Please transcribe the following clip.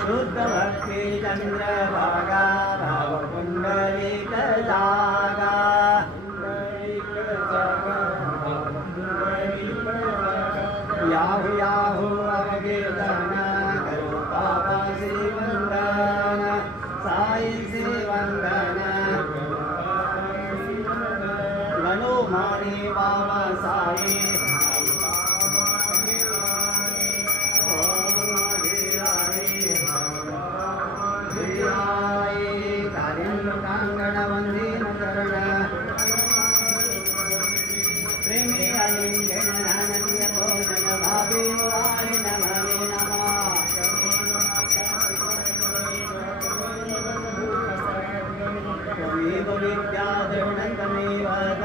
शुद्ध भक्ती चंद्रभागा भाव पुंडलिक जागा याहू याहू अवगेलन करो पापासी वंदन साई से वंदन गणो माने बाबा साई